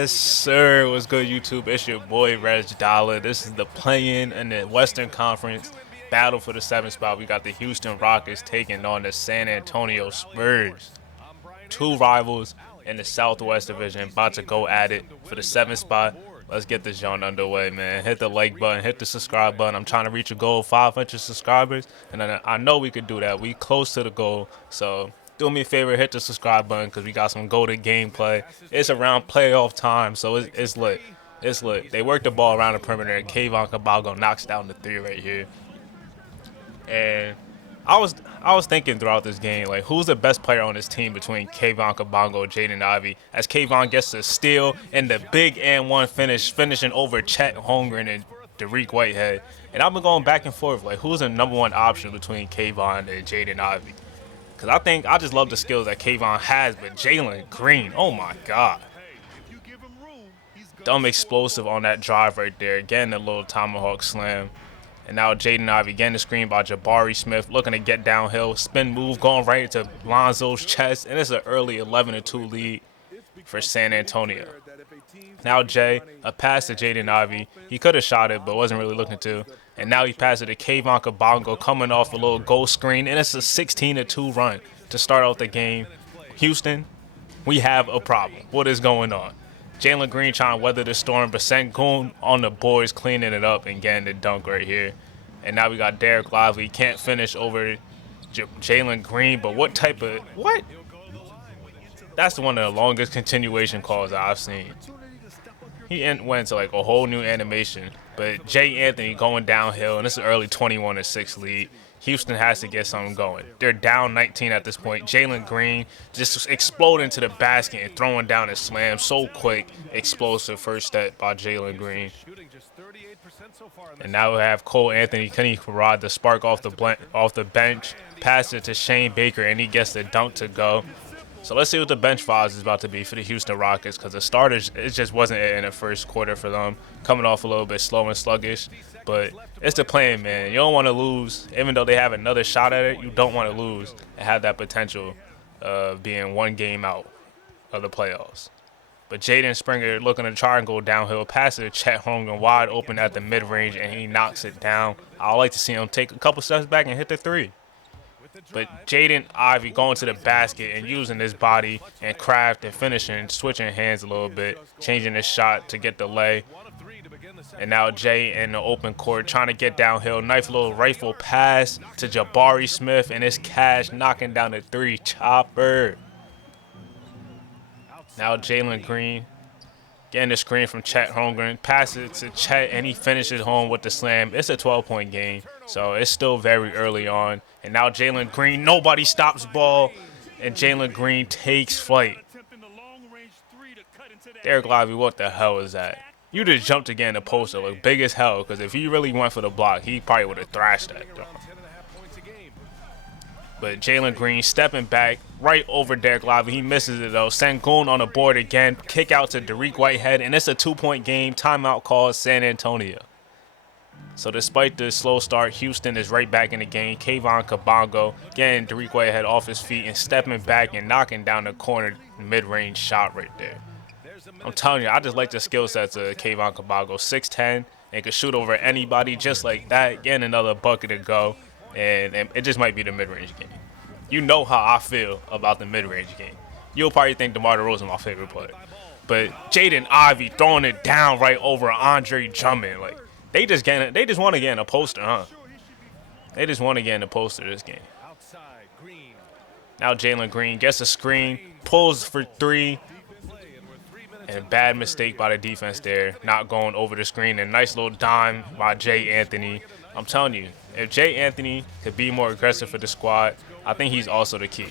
Yes, sir. What's good, YouTube? It's your boy RegDolla. This is the play-in in the Western Conference battle for the seventh spot. We got the Houston Rockets taking on the San Antonio Spurs. Two rivals in the Southwest Division about to go at it for the seventh spot. Let's get this joint underway, man. Hit the like button, hit the subscribe button. I'm trying to reach a goal of 500 subscribers, and I know we could do that. We close to the goal, so do me a favor, hit the subscribe button because we got some GOATED gameplay. It's around playoff time, so it's lit. It's lit. They work the ball around the perimeter, and Kayvon Cabalgo knocks down the three right here. And I was thinking throughout this game, like, who's the best player on this team between Kayvon Cabalgo and Jaden Ivey, as Kayvon gets the steal and the big and one finishing over Chet Holmgren and Derek Whitehead. And I've been going back and forth, like, who's the number one option between Kayvon and Jaden Ivey? Because I just love the skills that Kayvon has, but Jalen Green, oh my God. Dumb explosive on that drive right there. Getting a little tomahawk slam. And now Jaden Ivey getting the screen by Jabari Smith, looking to get downhill. Spin move going right into Lonzo's chest. And it's an early 11-2 lead for San Antonio. Now Jay, a pass to Jaden Ivey. He could have shot it, but wasn't really looking to. And now he passes to Kayvon Cabalgo, coming off a little goal screen. And it's a 16-2 run to start out the game. Houston, we have a problem. What is going on? Jalen Green trying to weather the storm, but Sengun on the boards cleaning it up and getting the dunk right here. And now we got Derek Lively. Can't finish over Jalen Green, but what? That's one of the longest continuation calls I've seen. He went to like a whole new animation. But Jay Anthony going downhill, and it's an early 21-6 lead. Houston has to get something going. They're down 19 at this point. Jalen Green just exploding to the basket and throwing down a slam. So quick, explosive first step by Jalen Green. And now we have Cole Anthony. Kenny Parrott, the spark off the bench. Pass it to Shane Baker, and he gets the dunk to go. So let's see what the bench files is about to be for the Houston Rockets, because the starters, it just wasn't in the first quarter for them. Coming off a little bit slow and sluggish. But it's the plan, man. You don't want to lose. Even though they have another shot at it, you don't want to lose and have that potential of being one game out of the playoffs. But Jaden Springer looking to try and go downhill. Pass it to Chet Holmgren wide open at the mid-range, and he knocks it down. I like to see him take a couple steps back and hit the three. But Jaden Ivey going to the basket and using his body and craft and finishing, switching hands a little bit, changing his shot to get the lay. And now Jay in the open court trying to get downhill. Nice little rifle pass to Jabari Smith, and it's Cash knocking down the three. Chopper. Now Jalen Green getting the screen from Chet Holmgren. Passes it to Chet, and he finishes home with the slam. It's a 12-point game, so it's still very early on. And now Jalen Green, nobody stops ball, and Jalen Green takes flight. Derek Lively, what the hell is that? You just jumped again the poster, look big as hell, because if he really went for the block, he probably would have thrashed that. But Jalen Green stepping back right over Derek Lively. He misses it, though. Sengun on the board again. Kick out to Derek Whitehead, and it's a 2-point game. Timeout called San Antonio. So despite the slow start, Houston is right back in the game. Kayvon Cabalgo getting Derek Whitehead off his feet and stepping back and knocking down the corner mid-range shot right there. I'm telling you, I just like the skill sets of Kayvon Cabalgo. 6'10", and can shoot over anybody just like that. Getting another bucket to go, and it just might be the mid-range game. You know how I feel about the mid-range game. You'll probably think DeMar DeRozan is my favorite player. But Jaden Ivey throwing it down right over Andre Drummond. Like, they just want to get in a poster, huh? They just want to get in a poster this game. Now Jalen Green gets a screen, pulls for three. And a bad mistake by the defense there, not going over the screen. And nice little dime by Jay Anthony. I'm telling you, if Jay Anthony could be more aggressive for the squad, I think he's also the key.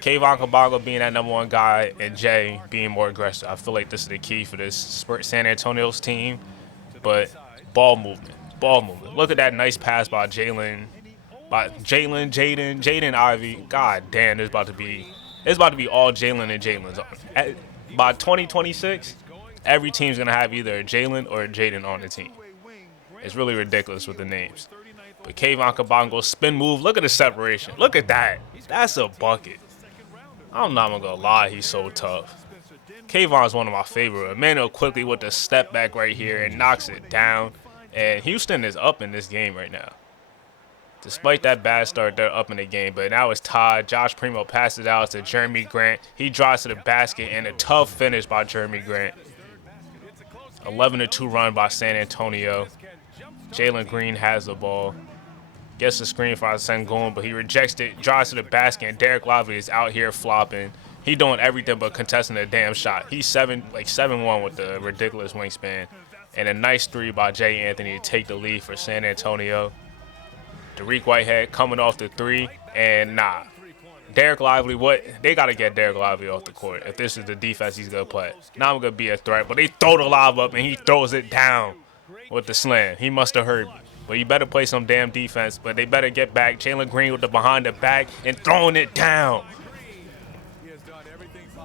Kayvon Cabalgo being that number one guy and Jay being more aggressive. I feel like this is the key for this San Antonio's team. But ball movement. Look at that nice pass by Jaden Ivey. God damn, it's about to be all Jalen and Jalen's on. By 2026, every team's going to have either a Jalen or a Jaden on the team. It's really ridiculous with the names. But Kayvon Cabalgo spin move. Look at the separation. Look at that. That's a bucket. I'm not going to lie. He's so tough. Kayvon's one of my favorite. Emmanuel quickly with the step back right here and knocks it down. And Houston is up in this game right now. Despite that bad start, they're up in the game. But now it's tied. Josh Primo passes out to Jeremy Grant. He drives to the basket, and a tough finish by Jeremy Grant. 11-2 run by San Antonio. Jalen Green has the ball. Gets the screen for Sengun, but he rejects it, drives to the basket, and Derek Lively is out here flopping. He doing everything but contesting a damn shot. He's 7'1" with the ridiculous wingspan. And a nice three by Jay Anthony to take the lead for San Antonio. Derek Whitehead coming off the three, and nah. Derek Lively, they got to get Derek Lively off the court if this is the defense he's going to play. Now I'm going to be a threat, but they throw the lob up, and he throws it down with the slam. He must have heard me. But you better play some damn defense, but they better get back. Jalen Green with the behind the back and throwing it down.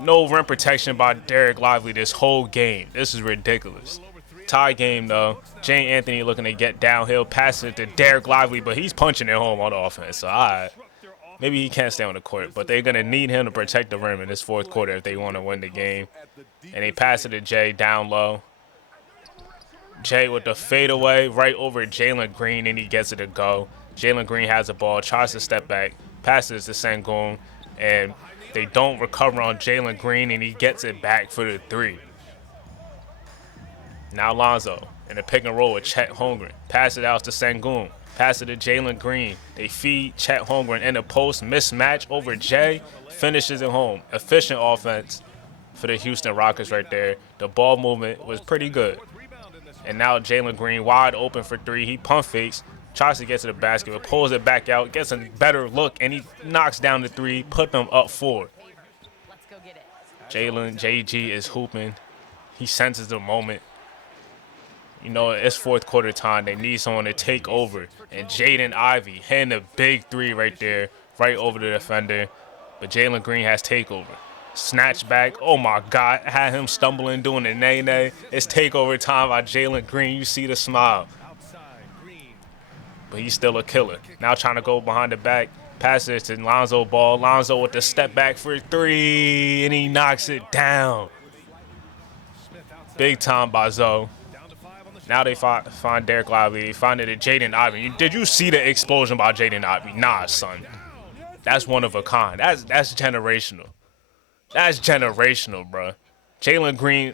No rim protection by Derek Lively this whole game. This is ridiculous. Tie game, though. Jay Anthony looking to get downhill, passing it to Derek Lively, but he's punching it home on the offense. So, all right. Maybe he can't stay on the court, but they're going to need him to protect the rim in this fourth quarter if they want to win the game. And they pass it to Jay down low. Jay with the fadeaway right over Jalen Green, and he gets it to go. Jalen Green has the ball, tries to step back, passes to Sengun, and they don't recover on Jalen Green, and he gets it back for the three. Now Lonzo in a pick and roll with Chet Holmgren. Pass it out to Sengun. Pass it to Jalen Green. They feed Chet Holmgren in the post. Mismatch over Jay. Finishes it home. Efficient offense for the Houston Rockets right there. The ball movement was pretty good. And now Jalen Green wide open for three. He pump fakes. Tries to get to the basket, but pulls it back out. Gets a better look, and he knocks down the three. Put them up 4. Jalen, JG is hooping. He senses the moment. You know, it's fourth quarter time. They need someone to take over. And Jaden Ivey hitting a big three right there, right over the defender. But Jalen Green has takeover. Snatch back. Oh, my God. Had him stumbling, doing the nay-nay. It's takeover time by Jalen Green. You see the smile. But he's still a killer. Now trying to go behind the back. Passes to Lonzo Ball. Lonzo with the step back for 3, and he knocks it down. Big time by Zoe. Now they find Derek Lively. They find it at Jaden Ivey. Did you see the explosion by Jaden Ivey? Nah, son. That's one of a kind. That's generational. That's generational, bro. Jalen Green,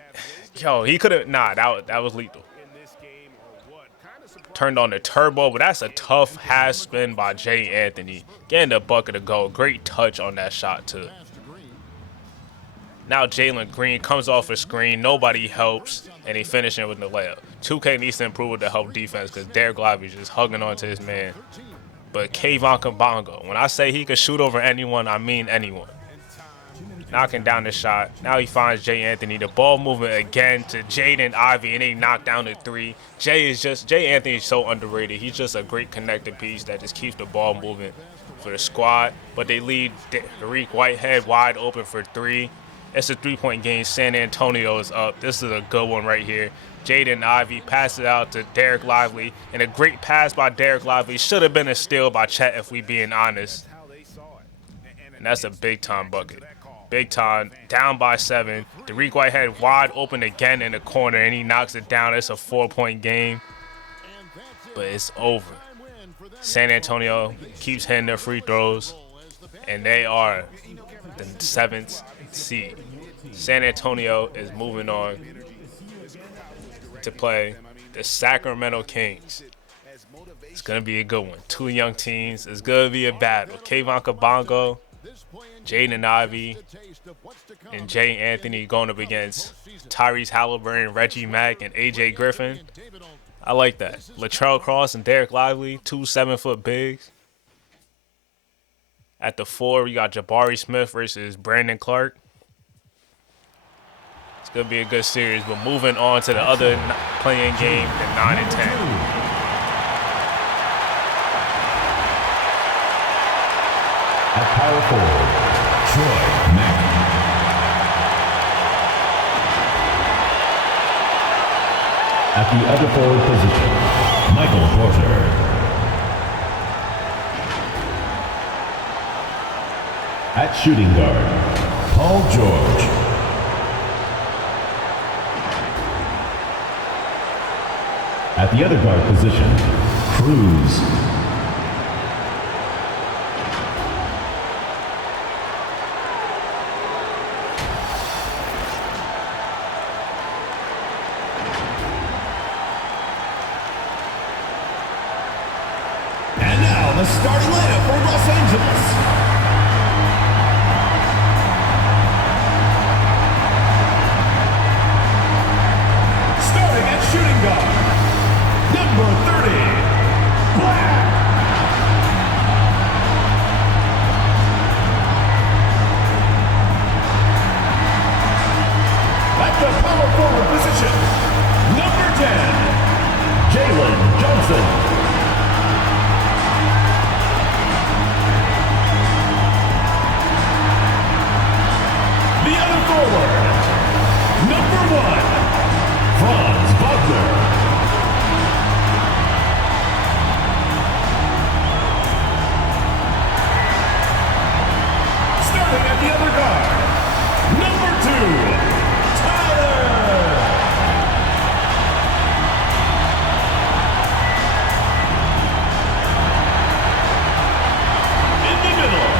yo, he could have. Nah, that was lethal. Turned on the turbo, but that's a tough half spin by Jay Anthony. Getting the bucket to go. Great touch on that shot, too. Now Jalen Green comes off a screen. Nobody helps, and he finishing with the layup. 2K needs to improve with the help defense because Derek Lively is just hugging on to his man. But Kayvon Kabongo, when I say he can shoot over anyone, I mean anyone. Knocking down the shot. Now he finds Jay Anthony. The ball moving again to Jaden Ivey, and they knock down the 3. Jay Anthony is so underrated. He's just a great connected piece that just keeps the ball moving for the squad. But they lead Derek Whitehead wide open for 3. It's a 3-point game. San Antonio is up. This is a good one right here. Jaden Ivey passes it out to Derek Lively, and a great pass by Derek Lively. Should have been a steal by Chet if we being honest. And that's a big-time bucket. Big time, down by 7. Derek Whitehead wide open again in the corner, and he knocks it down. It's a 4-point game, but it's over. San Antonio keeps hitting their free throws, and they are the 7th seed. San Antonio is moving on to play the Sacramento Kings. It's going to be a good one. 2 young teams. It's going to be a battle. Kayvon Kabongo, Jaden Ivey, and Jay Anthony going up against Tyrese Halliburton, Reggie Mack, and AJ Griffin. I like that. Latrell Cross and Derek Lively, 2 7-foot bigs. At the 4, we got Jabari Smith versus Brandon Clark. It's going to be a good series, but moving on to the other playing game, the 9 and 10. At power forward, Troy Mack. At the other forward position, Michael Porter. At shooting guard, Paul George. At the other guard position, Cruz. And now the starting lineup for Los Angeles. Starting at shooting guard, number 30, Black. At the power forward position, number 10, Jalen Johnson. The other forward, number 1, Franz Wagner. Starting at the other guard, number 2, Tyler. In the middle,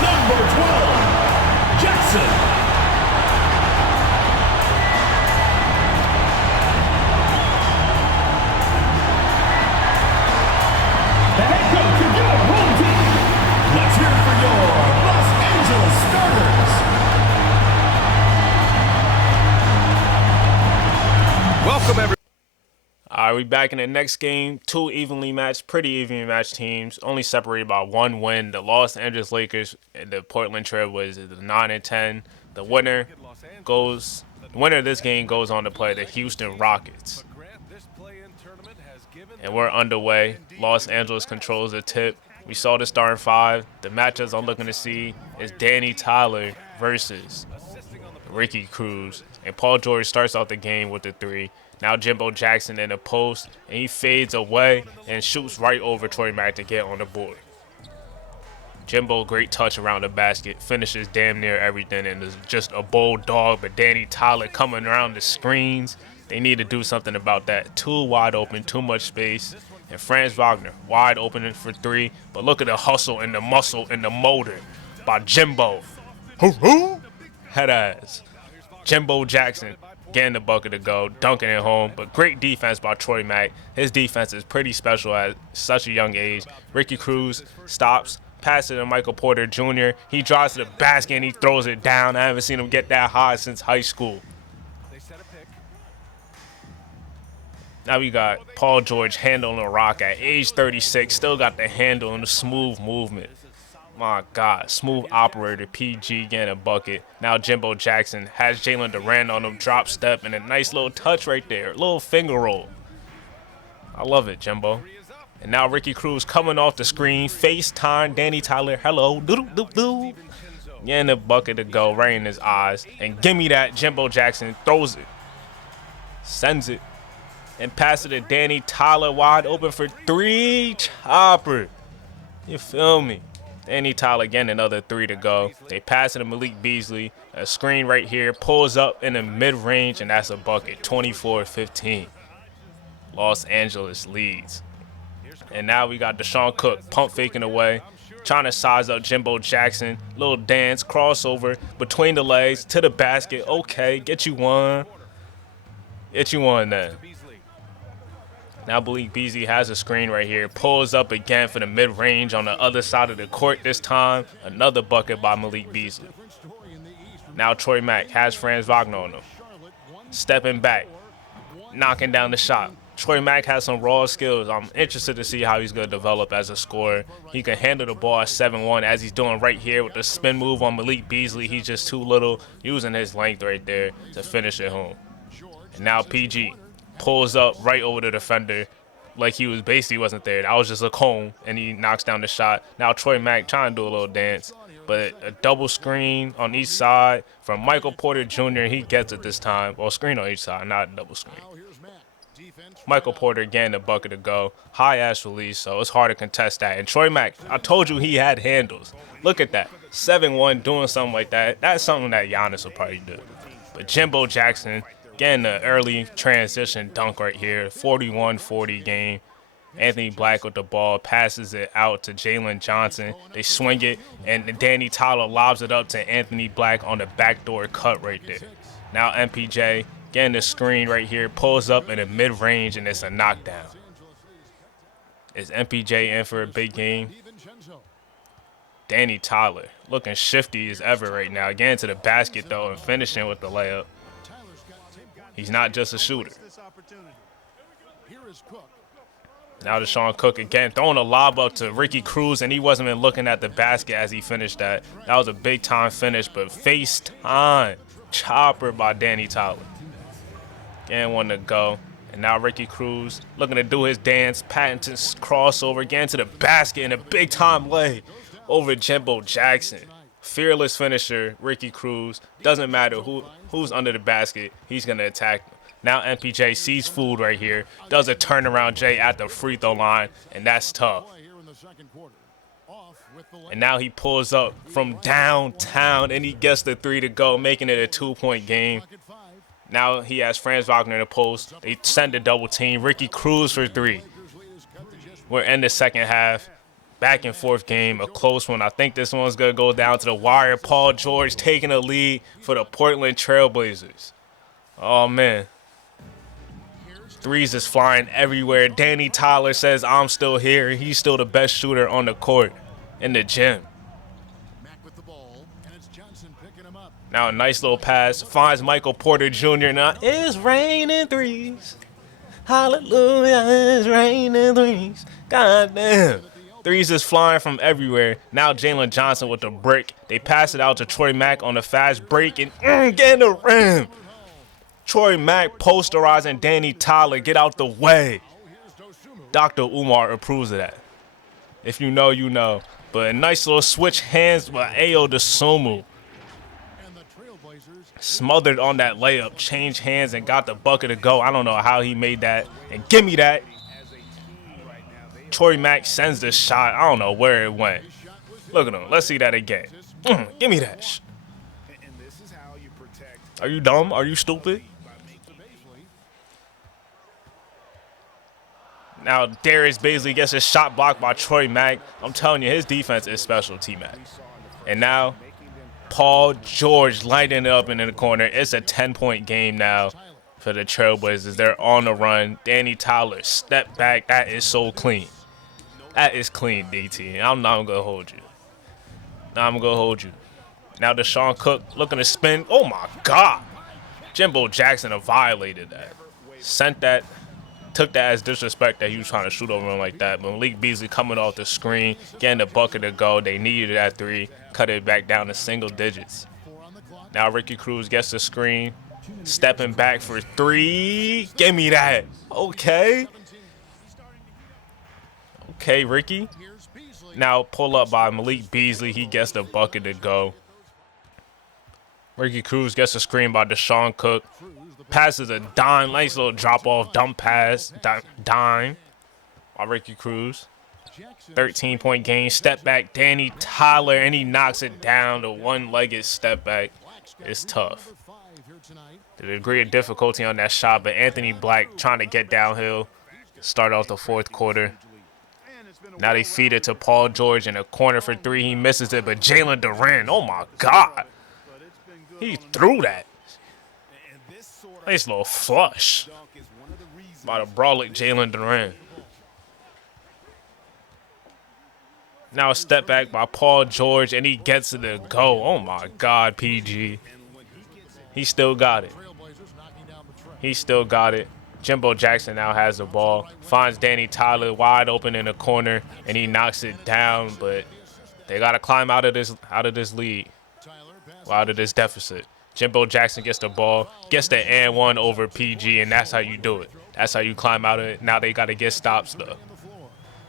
number 12, Jackson. The head coach of your home team. Let's hear it for your Los Angeles starters. Welcome, everyone. All right, we back in the next game. Two pretty evenly matched teams, only separated by one win. The Los Angeles Lakers and the Portland Trail was 9-10. The winner of this game goes on to play the Houston Rockets. And we're underway. Los Angeles controls the tip. We saw the starting five. The matchups I'm looking to see is Danny Tyler versus Ricky Cruz. And Paul George starts out the game with the three. Now Jimbo Jackson in the post, and he fades away and shoots right over Troy Mack to get on the board. Jimbo, great touch around the basket, finishes damn near everything, and is just a bold dog. But Danny Tyler coming around the screens. They need to do something about that. Too wide open, too much space. And Franz Wagner, wide open for three. But look at the hustle and the muscle and the motor by Jimbo. Head ass. Jimbo Jackson getting the bucket to go, dunking it home. But great defense by Troy Mack. His defense is pretty special at such a young age. Ricky Cruz stops, passes to Michael Porter Jr. He drives to the basket and he throws it down. I haven't seen him get that high since high school. Now we got Paul George handling the rock at age 36. Still got the handle and the smooth movement. My God, smooth operator, PG getting a bucket. Now Jimbo Jackson has Jalen Durant on him, drop step, and a nice little touch right there. A little finger roll. I love it, Jimbo. And now Ricky Cruz coming off the screen. FaceTime Danny Tyler. Hello. Doo-doo-doo-doo. Getting the bucket to go right in his eyes. And give me that. Jimbo Jackson throws it. Sends it. And pass it to Danny Tyler wide open for three. Chopper. You feel me? Danny Tyler getting another three to go. They pass it to Malik Beasley. A screen right here. Pulls up in the mid-range, and that's a bucket. 24-15. Los Angeles leads. And now we got Deshaun Cook pump faking away. Trying to size up Jimbo Jackson. Little dance, crossover between the legs to the basket. Okay, get you one. Get you one then. Now Malik Beasley has a screen right here. Pulls up again for the mid-range on the other side of the court this time. Another bucket by Malik Beasley. Now Troy Mack has Franz Wagner on him. Stepping back. Knocking down the shot. Troy Mack has some raw skills. I'm interested to see how he's going to develop as a scorer. He can handle the ball at 7-1 as he's doing right here with the spin move on Malik Beasley. He's just too little, using his length right there to finish it home. And now PG pulls up right over the defender like he was basically wasn't there. That was just a cone, and he knocks down the shot. Now Troy Mack trying to do a little dance, but a double screen on each side from Michael Porter Jr. He gets it this time. Well, screen on each side, not double screen. Michael Porter getting the bucket to go. High-ass release, so it's hard to contest that. And Troy Mack, I told you he had handles. Look at that. 7-1 doing something like that. That's something that Giannis will probably do. But Jimbo Jackson Getting the early transition dunk right here. 41-40 game. Anthony Black with the ball, passes it out to Jalen Johnson. They swing it, and Danny Tyler lobs it up to Anthony Black on the backdoor cut right there. Now MPJ getting the screen right here, pulls up in the mid-range, and it's a knockdown. Is MPJ in for a big game? Danny Tyler looking shifty as ever right now. Getting to the basket, though, and finishing with the layup. He's not just a shooter. Now Deshaun Cook again, throwing a lob up to Ricky Cruz, and he wasn't even looking at the basket as he finished that. That was a big-time finish, but FaceTime chopper by Danny Tyler. Again, one to go. And now Ricky Cruz looking to do his dance, patented crossover, getting to the basket, and a big-time lay over Jimbo Jackson. Fearless finisher, Ricky Cruz. Doesn't matter who's under the basket, he's going to attack them. Now MPJ sees food right here, does a turnaround J at the free throw line, and that's tough. And now he pulls up from downtown, and he gets the three to go, making it a 2-point game. Now he has Franz Wagner in the post. They send a double team. Ricky Cruz for three. We're in the second half. Back and forth game, a close one. I think this one's going to go down to the wire. Paul George taking the lead for the Portland Trailblazers. Oh, man. Threes is flying everywhere. Danny Tyler says, I'm still here. He's still the best shooter on the court in the gym. Now a nice little pass. Finds Michael Porter Jr. Now it's raining threes. Hallelujah, it's raining threes. God damn. Threes is flying from everywhere. Now Jalen Johnson with the brick. They pass it out to Troy Mack on the fast break and get in the rim. Troy Mack posterizing Danny Tyler. Get out the way. Dr. Umar approves of that. If you know, you know. But a nice little switch hands by Ayo DeSumo. Smothered on that layup. Changed hands and got the bucket to go. I don't know how he made that. And give me that. Troy Mack sends the shot. I don't know where it went. Look at him. Let's see that again. Give me that. Are you dumb? Are you stupid? Now Darius Baisley gets his shot blocked by Troy Mack. I'm telling you, his defense is special, T-Mac. And now Paul George lighting it up in the corner. It's a 10-point game now for the Trailblazers. They're on the run. Danny Tyler, step back. That is so clean. That is clean, DT. I'm not going to hold you. I'm going to hold you. Now Deshaun Cook looking to spin. Oh, my God. Jimbo Jackson violated that. Sent that. Took that as disrespect that he was trying to shoot over him like that. But Malik Beasley coming off the screen, getting the bucket to go. They needed that three. Cut it back down to single digits. Now Ricky Cruz gets the screen. Stepping back for three. Give me that. Okay. Okay, Ricky. Now pull up by Malik Beasley. He gets the bucket to go. Ricky Cruz gets a screen by Deshaun Cook. Passes a dime. Nice little drop-off dump pass. Dime by Ricky Cruz. 13-point game. Step back. Danny Tyler, and he knocks it down. The one-legged step back is tough. The degree of difficulty on that shot, but Anthony Black trying to get downhill. Start off the fourth quarter. Now they feed it to Paul George in the corner for three. He misses it, but Jalen Duren, oh my God. He threw that. Nice little flush by the brolic Jalen Duren. Now a step back by Paul George, and he gets it to go. Oh, my God, PG. He still got it. He still got it. Jimbo Jackson now has the ball. Finds Danny Tyler wide open in the corner, and he knocks it down. But they got to climb out of this lead, out of this deficit. Jimbo Jackson gets the ball, gets the and one over PG, and that's how you do it. That's how you climb out of it. Now they got to get stops, though.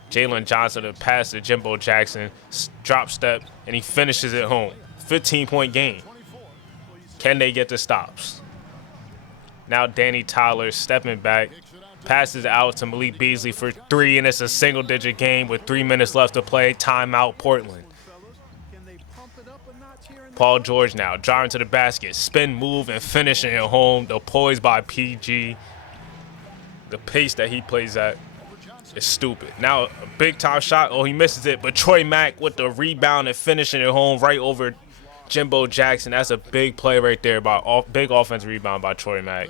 Jalen Johnson to pass to Jimbo Jackson, drop step, and he finishes it home. 15-point game. Can they get the stops? Now Danny Tyler stepping back, passes out to Malik Beasley for three, and it's a single-digit game with 3 minutes left to play. Timeout, Portland. Paul George now driving to the basket, spin move and finishing it home. The poise by PG. The pace that he plays at is stupid. Now a big time shot. Oh, he misses it. But Troy Mack with the rebound and finishing it home right over Jimbo Jackson. That's a big play right there by big offensive rebound by Troy Mack.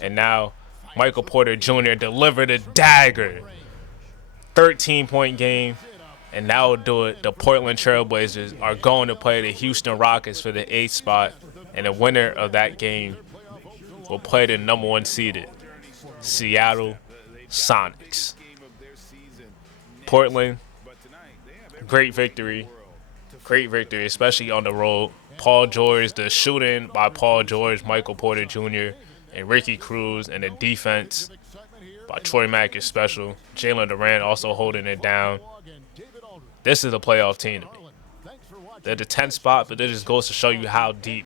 And now Michael Porter Jr. delivered a dagger. 13-point game. And that will do it. The Portland Trailblazers are going to play the Houston Rockets for the 8th spot. And the winner of that game will play the number 1 seeded Seattle Sonics. Portland, great victory. Great victory, especially on the road. Paul George, the shooting by Paul George, Michael Porter Jr., and Ricky Cruz, and the defense by Troy Mack is special. Jalen Durant also holding it down. This is a playoff team to me. They're the 10th spot, but it just goes to show you how deep